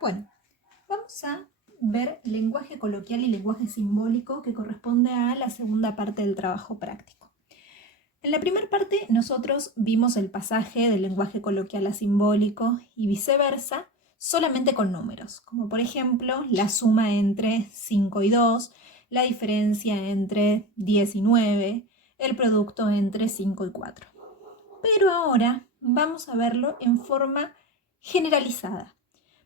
Bueno, vamos a ver lenguaje coloquial y lenguaje simbólico que corresponde a la segunda parte del trabajo práctico. En la primera parte nosotros vimos el pasaje del lenguaje coloquial a simbólico y viceversa, solamente con números, como por ejemplo la suma entre 5 y 2, la diferencia entre 10 y 9, el producto entre 5 y 4. Pero ahora vamos a verlo en forma generalizada.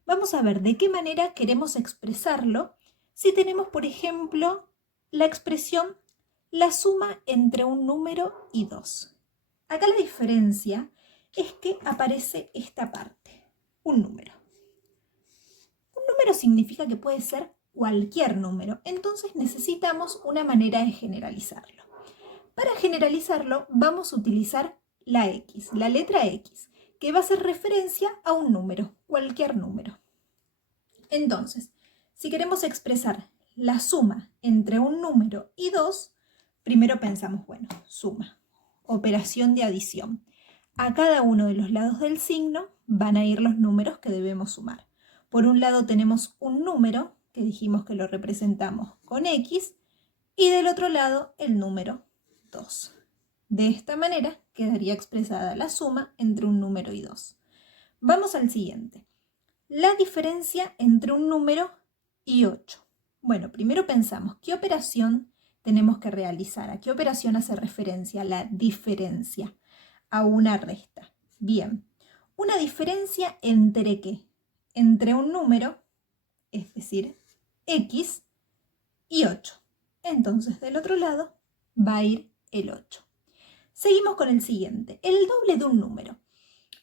Vamos a ver de qué manera queremos expresarlo si tenemos, por ejemplo, la expresión la suma entre un número y 2. Acá la diferencia es que aparece esta parte, un número. Un número significa que puede ser cualquier número, entonces necesitamos una manera de generalizarlo. Para generalizarlo vamos a utilizar la X, la letra X, que va a hacer referencia a un número, cualquier número. Entonces, si queremos expresar la suma entre un número y 2, primero pensamos, bueno, suma, operación de adición. A cada uno de los lados del signo van a ir los números que debemos sumar. Por un lado tenemos un número, que dijimos que lo representamos con X, y del otro lado el número 2. De esta manera quedaría expresada la suma entre un número y 2. Vamos al siguiente. La diferencia entre un número y 8. Bueno, primero pensamos, ¿qué operación tenemos que realizar? ¿A qué operación hace referencia la diferencia? A una resta. Bien, ¿una diferencia entre qué? Entre un número, es decir, X, y 8. Entonces, del otro lado va a ir el 8. Seguimos con el siguiente, el doble de un número.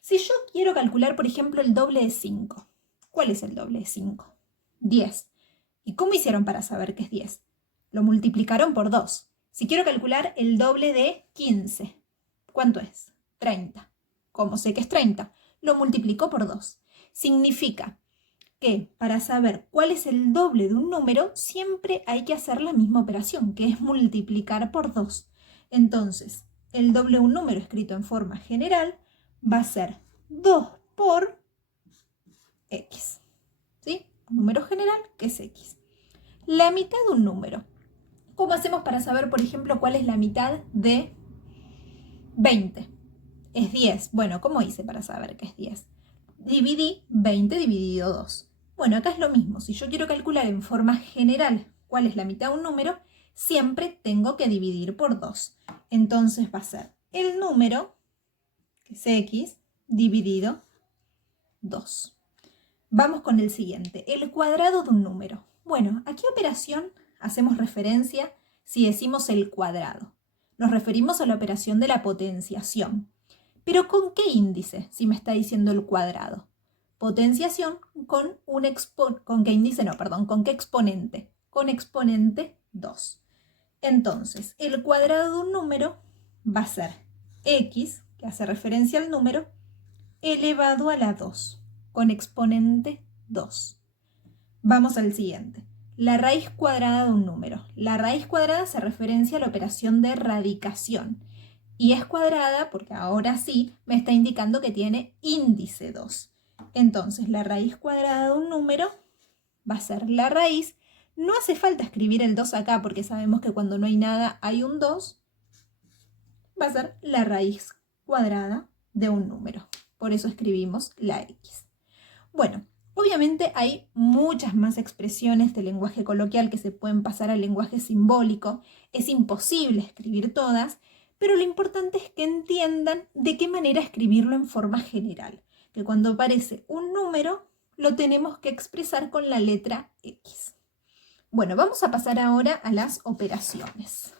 Si yo quiero calcular, por ejemplo, el doble de 5, ¿cuál es el doble de 5? 10. ¿Y cómo hicieron para saber que es 10? Lo multiplicaron por 2. Si quiero calcular el doble de 15, ¿cuánto es? 30. ¿Cómo sé que es 30? Lo multiplico por 2. Significa que para saber cuál es el doble de un número, siempre hay que hacer la misma operación, que es multiplicar por 2. Entonces, el doble de un número escrito en forma general va a ser 2 por X. ¿Sí? Un número general que es X. La mitad de un número. ¿Cómo hacemos para saber, por ejemplo, cuál es la mitad de 20? Es 10. Bueno, ¿cómo hice para saber que es 10? Dividí 20 dividido 2. Bueno, acá es lo mismo. Si yo quiero calcular en forma general cuál es la mitad de un número, siempre tengo que dividir por 2. Entonces va a ser el número, que es X, dividido 2. Vamos con el siguiente, el cuadrado de un número. Bueno, ¿a qué operación hacemos referencia si decimos el cuadrado? Nos referimos a la operación de la potenciación. ¿Pero con qué índice si me está diciendo el cuadrado? Potenciación con ¿con qué índice? No, perdón, ¿con qué exponente? Con exponente 2. Entonces, el cuadrado de un número va a ser X, que hace referencia al número, elevado a la 2, con exponente 2. Vamos al siguiente. La raíz cuadrada de un número. La raíz cuadrada hace referencia a la operación de radicación. Y es cuadrada porque ahora sí me está indicando que tiene índice 2. Entonces, la raíz cuadrada de un número va a ser la raíz. No hace falta escribir el 2 acá porque sabemos que cuando no hay nada hay un 2. Va a ser la raíz cuadrada de un número. Por eso escribimos la X. Bueno, obviamente hay muchas más expresiones del lenguaje coloquial que se pueden pasar al lenguaje simbólico. Es imposible escribir todas, pero lo importante es que entiendan de qué manera escribirlo en forma general. Que cuando aparece un número, lo tenemos que expresar con la letra X. Bueno, vamos a pasar ahora a las operaciones.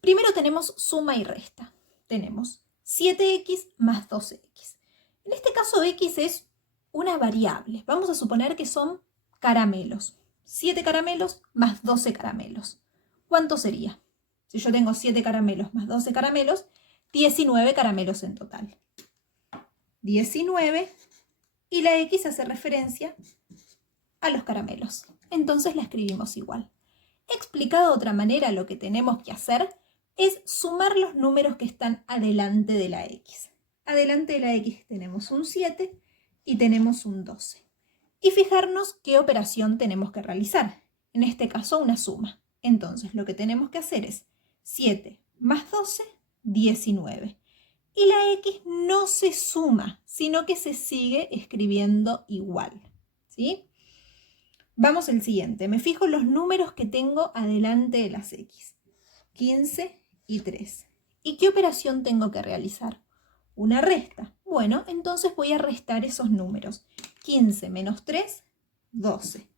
Primero tenemos suma y resta. Tenemos 7x más 12x. En este caso, x es una variable. Vamos a suponer que son caramelos. 7 caramelos más 12 caramelos. ¿Cuánto sería? Si yo tengo 7 caramelos más 12 caramelos, 19 caramelos en total. 19 y la X hace referencia a los caramelos. Entonces la escribimos igual. Explicado de otra manera, lo que tenemos que hacer es sumar los números que están adelante de la X. Adelante de la X tenemos un 7 y tenemos un 12. y fijarnos qué operación tenemos que realizar. En este caso, una suma. Entonces, lo que tenemos que hacer es 7 más 12, 19. Y la X no se suma, sino que se sigue escribiendo igual. ¿Sí? Vamos al siguiente. Me fijo los números que tengo adelante de las X. 15 y 3. ¿Y qué operación tengo que realizar? Una resta. Bueno, entonces voy a restar esos números. 15 menos 3, 12.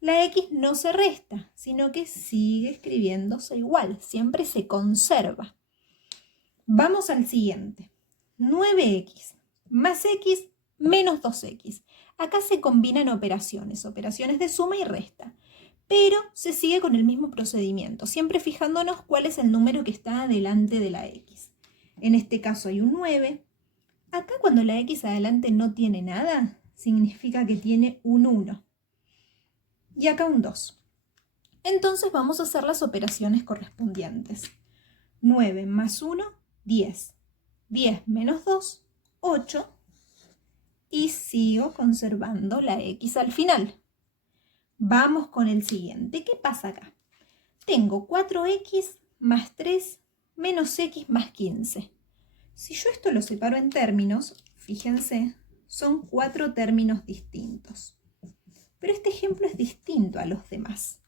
La X no se resta, sino que sigue escribiéndose igual. Siempre se conserva. Vamos al siguiente. 9X más X menos 2X. Acá se combinan operaciones de suma y resta, pero se sigue con el mismo procedimiento, siempre fijándonos cuál es el número que está adelante de la X. En este caso hay un 9. Acá cuando la X adelante no tiene nada, significa que tiene un 1. Y acá un 2. Entonces vamos a hacer las operaciones correspondientes. 9 más 1, 10. 10 menos 2, 8. Y sigo conservando la X al final. Vamos con el siguiente. ¿Qué pasa acá? Tengo 4X más 3 menos X más 15. Si yo esto lo separo en términos, fíjense, son 4 términos distintos. Pero este ejemplo es distinto a los demás.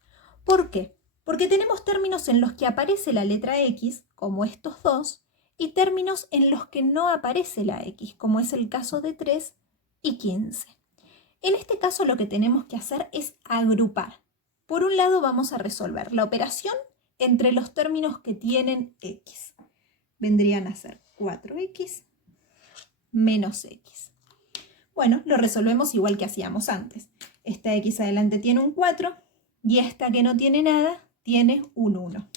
¿Por qué? Porque tenemos términos en los que aparece la letra X, como estos dos, y términos en los que no aparece la X, como es el caso de 3 y 15. En este caso lo que tenemos que hacer es agrupar. Por un lado vamos a resolver la operación entre los términos que tienen X. Vendrían a ser 4X menos X. Bueno, lo resolvemos igual que hacíamos antes. Esta X adelante tiene un 4 y esta que no tiene nada tiene un 1.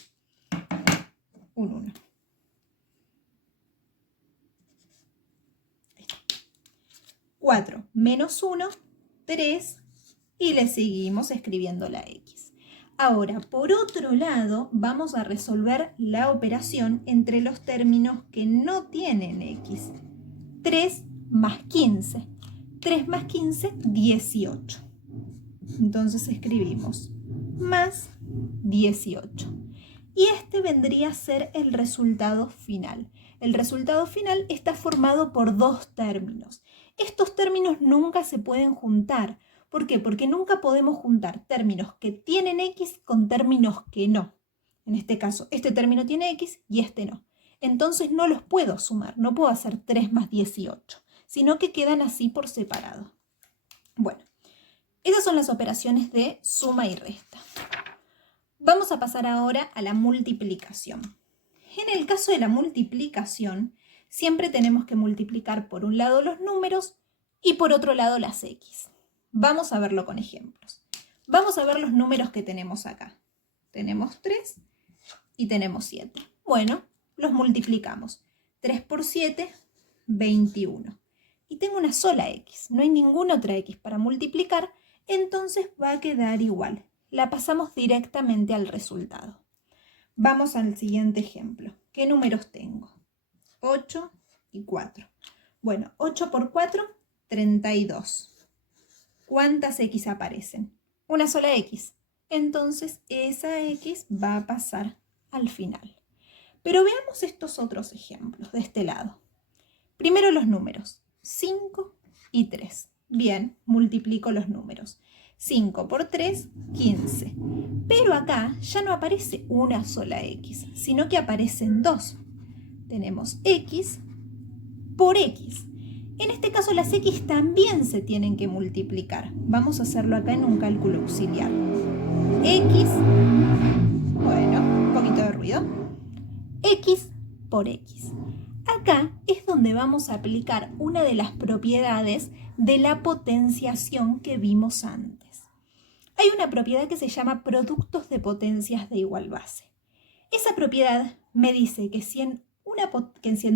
Un 1. 4 menos 1, 3, y le seguimos escribiendo la X. Ahora, por otro lado, vamos a resolver la operación entre los términos que no tienen X. 3 más 15. 3 más 15, 18. Entonces escribimos más 18. Y este vendría a ser el resultado final. El resultado final está formado por dos términos. Estos términos nunca se pueden juntar. ¿Por qué? Porque nunca podemos juntar términos que tienen X con términos que no. En este caso, este término tiene X y este no. Entonces no los puedo sumar, no puedo hacer 3 más 18, sino que quedan así por separado. Bueno, esas son las operaciones de suma y resta. Vamos a pasar ahora a la multiplicación. En el caso de la multiplicación, siempre tenemos que multiplicar por un lado los números y por otro lado las X. Vamos a verlo con ejemplos. Vamos a ver los números que tenemos acá. Tenemos 3 y tenemos 7. Bueno, los multiplicamos. 3 por 7, 21. Y tengo una sola X, no hay ninguna otra X para multiplicar, entonces va a quedar igual. La pasamos directamente al resultado. Vamos al siguiente ejemplo. ¿Qué números tengo? 8 y 4. Bueno, 8 por 4, 32. ¿Cuántas X aparecen? Una sola X. Entonces esa X va a pasar al final. Pero veamos estos otros ejemplos de este lado. Primero los números. 5 y 3. Bien, multiplico los números. 5 por 3, 15. Pero acá ya no aparece una sola X, sino que aparecen dos. Tenemos X por X. En este caso las X también se tienen que multiplicar. Vamos a hacerlo acá en un cálculo auxiliar. X, bueno, un poquito de ruido. X por X. Acá es donde vamos a aplicar una de las propiedades de la potenciación que vimos antes. Hay una propiedad que se llama productos de potencias de igual base. Esa propiedad me dice que si en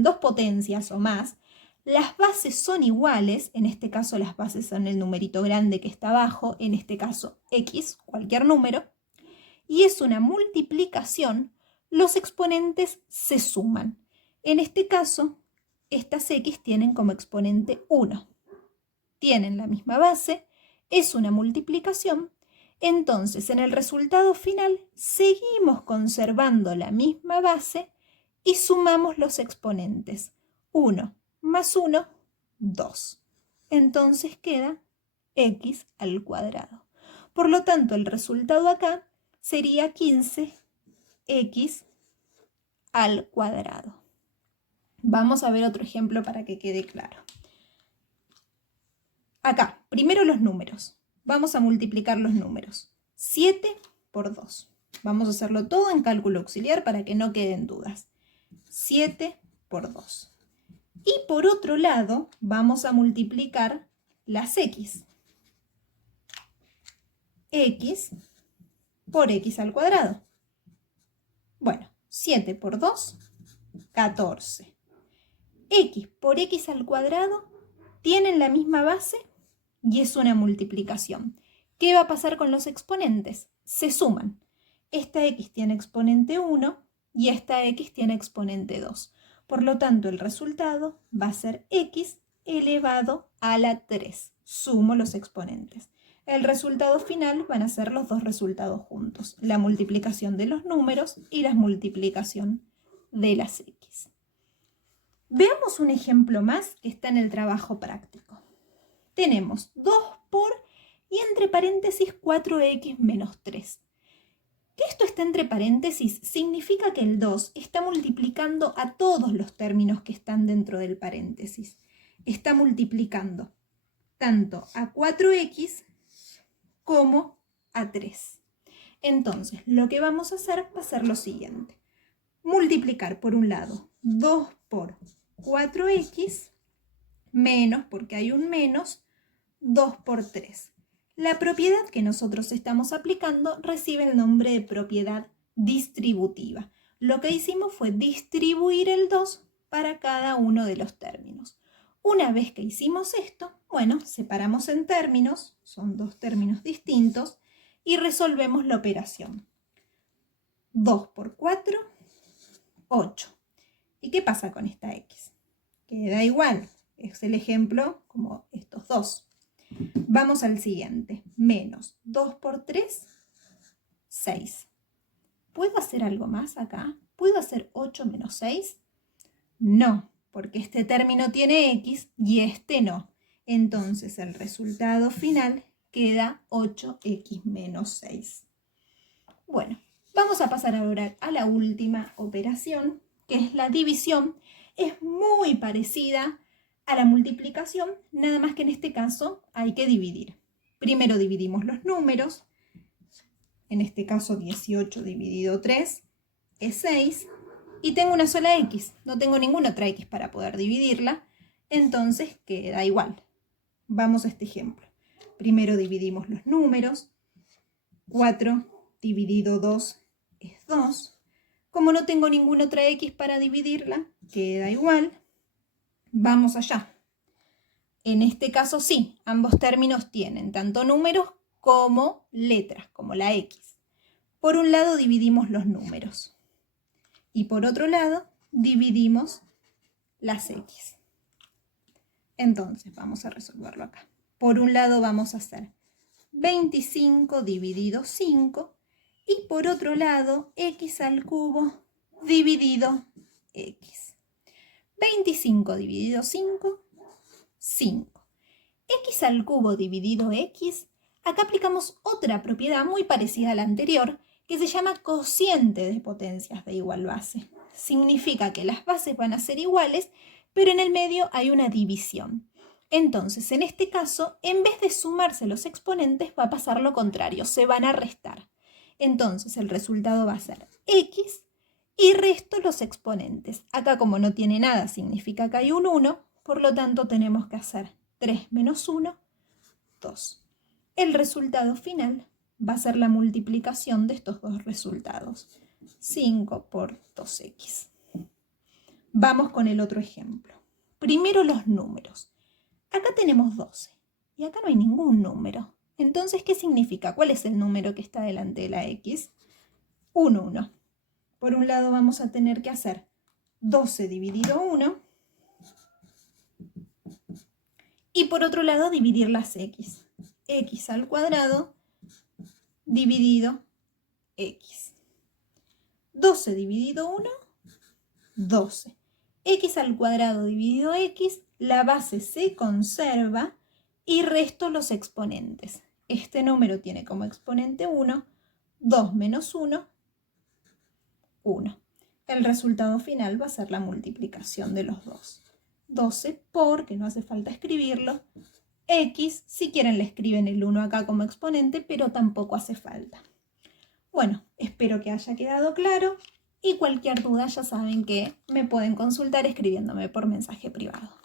dos potencias o más, las bases son iguales, en este caso las bases son el numerito grande que está abajo, en este caso X, cualquier número, y es una multiplicación, los exponentes se suman. En este caso, estas X tienen como exponente 1. Tienen la misma base, es una multiplicación, entonces en el resultado final seguimos conservando la misma base y sumamos los exponentes. 1 más 1, 2. Entonces queda x al cuadrado. Por lo tanto, el resultado acá sería 15x al cuadrado. Vamos a ver otro ejemplo para que quede claro. Acá, primero los números. Vamos a multiplicar los números. 7 por 2. Vamos a hacerlo todo en cálculo auxiliar para que no queden dudas. 7 por 2. Y por otro lado, vamos a multiplicar las x. X por x al cuadrado. Bueno, 7 por 2, 14. X por x al cuadrado tienen la misma base y es una multiplicación. ¿Qué va a pasar con los exponentes? Se suman. Esta x tiene exponente 1 y esta x tiene exponente 2. Por lo tanto, el resultado va a ser x elevado a la 3. Sumo los exponentes. El resultado final van a ser los dos resultados juntos, la multiplicación de los números y la multiplicación de las x. Veamos un ejemplo más que está en el trabajo práctico. Tenemos 2 por y entre paréntesis 4x menos 3. Que esto está entre paréntesis significa que el 2 está multiplicando a todos los términos que están dentro del paréntesis. Está multiplicando tanto a 4x como a 3. Entonces, lo que vamos a hacer va a ser lo siguiente. Multiplicar por un lado 2 por 4x menos, porque hay un menos, 2 por 3. La propiedad que nosotros estamos aplicando recibe el nombre de propiedad distributiva. Lo que hicimos fue distribuir el 2 para cada uno de los términos. Una vez que hicimos esto, bueno, separamos en términos, son dos términos distintos, y resolvemos la operación. 2 por 4, 8. ¿Y qué pasa con esta x? Queda igual, es el ejemplo como estos dos. Vamos al siguiente, menos 2 por 3, 6. ¿Puedo hacer algo más acá? ¿Puedo hacer 8 menos 6? No, porque este término tiene x y este no. Entonces el resultado final queda 8x menos 6. Bueno, vamos a pasar ahora a la última operación, que es la división. Es muy parecida a la multiplicación, nada más que en este caso hay que dividir. Primero dividimos los números. En este caso 18 dividido 3 es 6. Y tengo una sola x, no tengo ninguna otra x para poder dividirla, entonces queda igual. Vamos a este ejemplo. Primero dividimos los números. 4 dividido 2 es 2. Como no tengo ninguna otra x para dividirla, queda igual. Vamos allá. En este caso sí, ambos términos tienen tanto números como letras, como la x. Por un lado dividimos los números. Y por otro lado, dividimos las x. Entonces, vamos a resolverlo acá. Por un lado vamos a hacer 25 dividido 5 y por otro lado, x al cubo dividido x. 25 dividido 5, 5. X al cubo dividido x, acá aplicamos otra propiedad muy parecida a la anterior, que se llama cociente de potencias de igual base. Significa que las bases van a ser iguales, pero en el medio hay una división. Entonces, en este caso, en vez de sumarse los exponentes, va a pasar lo contrario, se van a restar. Entonces, el resultado va a ser x y resto los exponentes. Acá, como no tiene nada, significa que hay un 1, por lo tanto, tenemos que hacer 3 menos 1, 2. El resultado final va a ser la multiplicación de estos dos resultados. 5 por 2x. Vamos con el otro ejemplo. Primero los números. Acá tenemos 12 y acá no hay ningún número. Entonces, ¿qué significa? ¿Cuál es el número que está delante de la x? Un 1. Por un lado vamos a tener que hacer 12 dividido 1 y por otro lado dividir las x. x al cuadrado dividido x. 12 dividido 1, 12. X al cuadrado dividido x, la base se conserva y resto los exponentes. Este número tiene como exponente 1, 2 menos 1, 1. El resultado final va a ser la multiplicación de los dos. 12 por, que no hace falta escribirlo, x, si quieren le escriben el 1 acá como exponente, pero tampoco hace falta. Bueno, espero que haya quedado claro y cualquier duda ya saben que me pueden consultar escribiéndome por mensaje privado.